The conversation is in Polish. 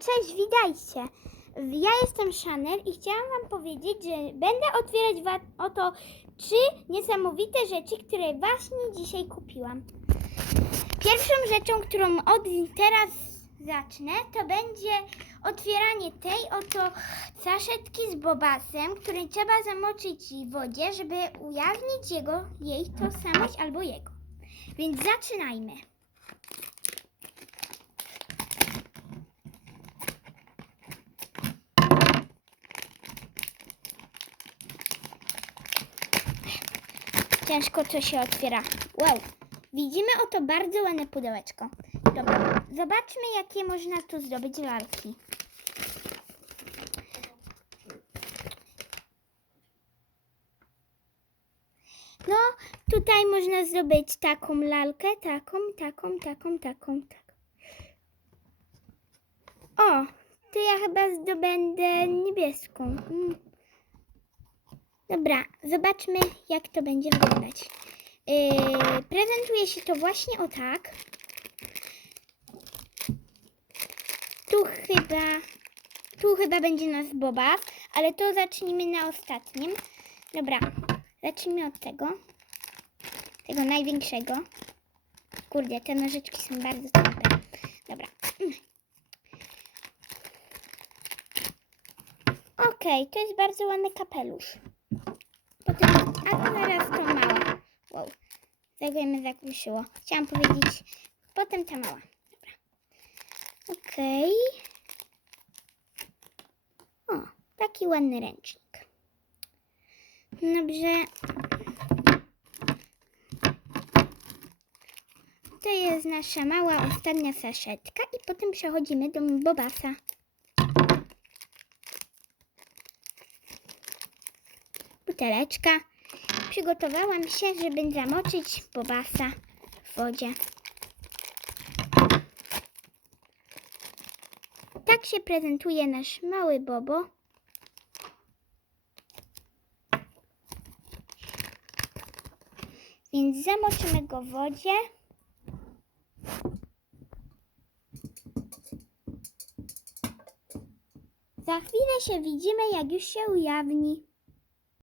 Cześć, witajcie. Ja jestem Chanel i chciałam Wam powiedzieć, że będę otwierać wa- oto trzy niesamowite rzeczy, które właśnie dzisiaj kupiłam. Pierwszą rzeczą, którą od teraz zacznę, to będzie otwieranie tej oto saszetki z bobasem, której trzeba zamoczyć w wodzie, żeby ujawnić jego, jej tożsamość albo jego. Więc zaczynajmy. Ciężko co się otwiera. Wow. Widzimy oto bardzo ładne pudełeczko. Dobra, zobaczmy jakie można tu zdobyć lalki. No, tutaj można zdobyć taką lalkę, taką, taką, taką, taką, taką. O, to ja chyba zdobędę niebieską. Mm. Dobra, zobaczmy jak to będzie wyglądać. Yy, prezentuje się to właśnie o tak. Tu chyba, tu chyba będzie nasz Bobas, ale to zacznijmy na ostatnim. Dobra, zacznijmy od tego. Tego największego. Kurde, te nożyczki są bardzo tępe. Dobra. Okej, to jest bardzo ładny kapelusz. Teraz to mała. Wow, tego mnie. Chciałam powiedzieć, potem ta mała. Dobra. Okej. O, taki ładny ręcznik. Dobrze. To jest nasza mała, ostatnia saszetka i potem przechodzimy do Bobasa. buteleczka. Przygotowałam się, żeby zamoczyć bobasa w wodzie. Tak się prezentuje nasz mały bobo. Więc zamoczymy go w wodzie. Za chwilę się widzimy, jak już się ujawni.